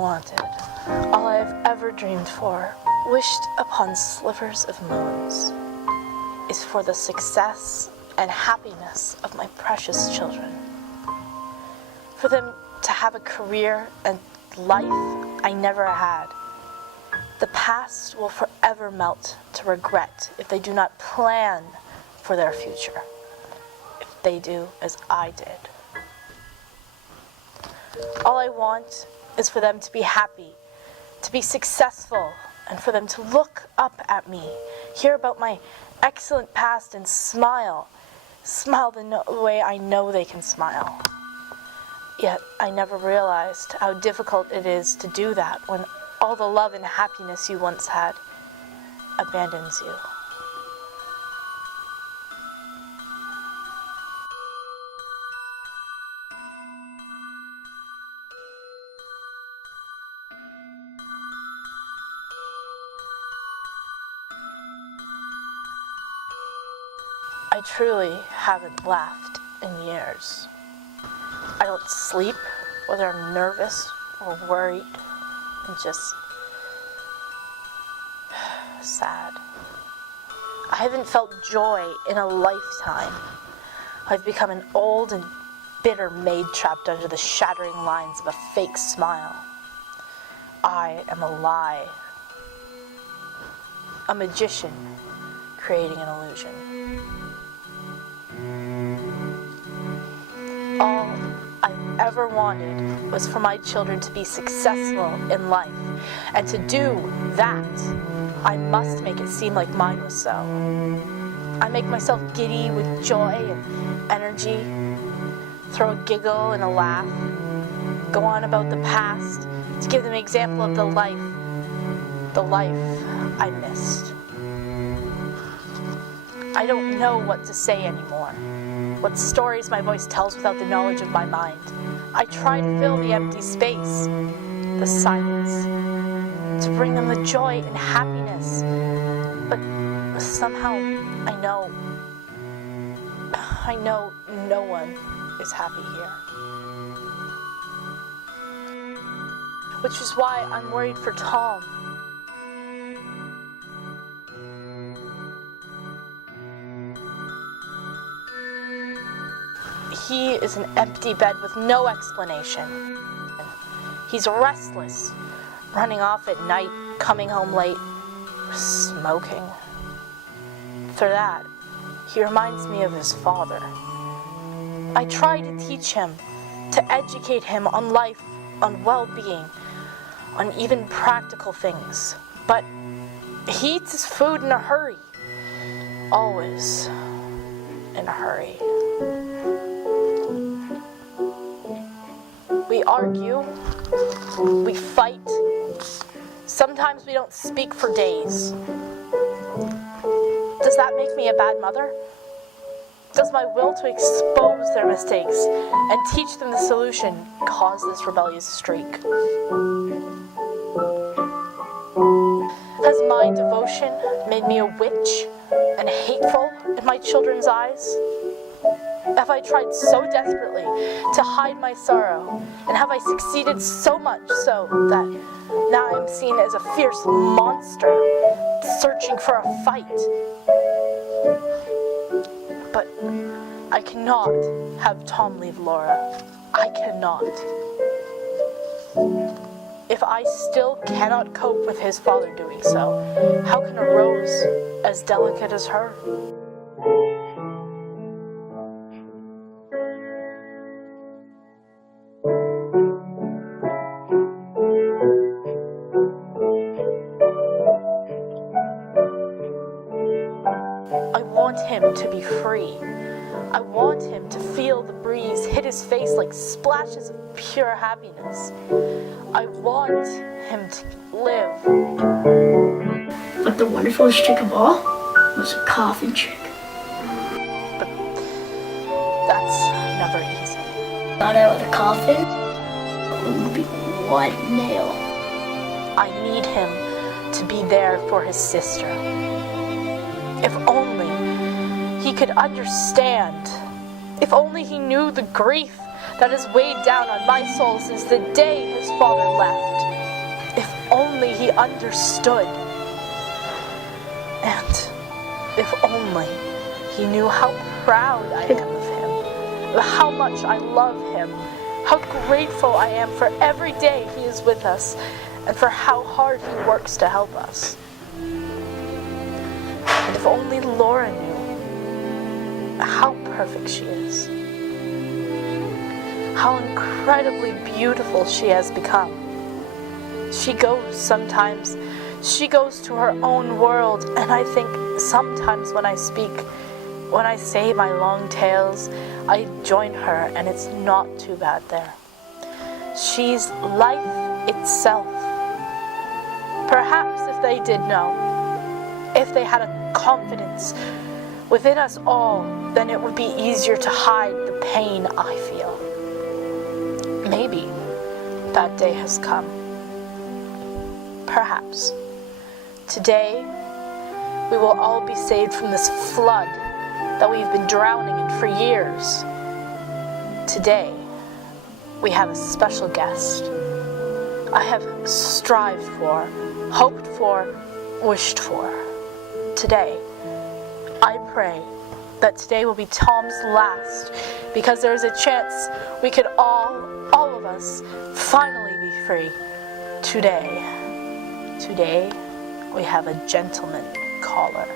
wanted, all I have ever dreamed for, wished upon slivers of moons, is for the success and happiness of my precious children. For them to have a career and life I never had. The past will forever melt to regret if they do not plan for their future, if they do as I did. All I want is for them to be happy, to be successful, and for them to look up at me, hear about my excellent past, and smile the way I know they can smile. Yet I never realized how difficult it is to do that when all the love and happiness you once had abandons you. I truly haven't laughed in years. I don't sleep, whether I'm nervous or worried, and just sad. I haven't felt joy in a lifetime. I've become an old and bitter maid trapped under the shattering lines of a fake smile. I am a lie, a magician creating an illusion. All I ever wanted was for my children to be successful in life, and to do that, I must make it seem like mine was so. I make myself giddy with joy and energy, throw a giggle and a laugh, go on about the past to give them an example of the life I missed. I don't know what to say anymore, what stories my voice tells without the knowledge of my mind. I try to fill the empty space, the silence, to bring them the joy and happiness. But somehow I know no one is happy here. Which is why I'm worried for Tom. He is an empty bed with no explanation. He's restless, running off at night, coming home late, smoking. For that, he reminds me of his father. I try to teach him, to educate him on life, on well-being, on even practical things. But he eats his food in a hurry. Always in a hurry. We argue, we fight, sometimes we don't speak for days. Does that make me a bad mother? Does my will to expose their mistakes and teach them the solution cause this rebellious streak? Has my devotion made me a witch and hateful in my children's eyes? Have I tried so desperately to hide my sorrow, and have I succeeded so much so that now I'm seen as a fierce monster searching for a fight? But I cannot have Tom leave Laura. I cannot. If I still cannot cope with his father doing so, how can a rose as delicate as her? I want him to be free. I want him to feel the breeze hit his face like splashes of pure happiness. I want him to live. But the wonderfulest trick of all was a coffin trick. But that's never easy. Got out of the coffin, it would be one nail. I need him to be there for his sister. If only he could understand. If only he knew the grief that has weighed down on my soul since the day his father left. be understood. And if only he knew how proud I am of him, how much I love him, how grateful I am for every day he is with us, and for how hard he works to help us. And if only Laura knew how perfect she is, how incredibly beautiful she has become. She goes to her own world, and I think sometimes when I say my long tales, I join her, and it's not too bad there. She's life itself. Perhaps if they did know, if they had a confidence within us all, then it would be easier to hide the pain I feel. Maybe that day has come. Perhaps. Today, we will all be saved from this flood that we've been drowning in for years. Today, we have a special guest. I have strived for, hoped for, wished for. Today, I pray that today will be Tom's last, because there is a chance we could all of us, finally be free. Today, we have a gentleman caller.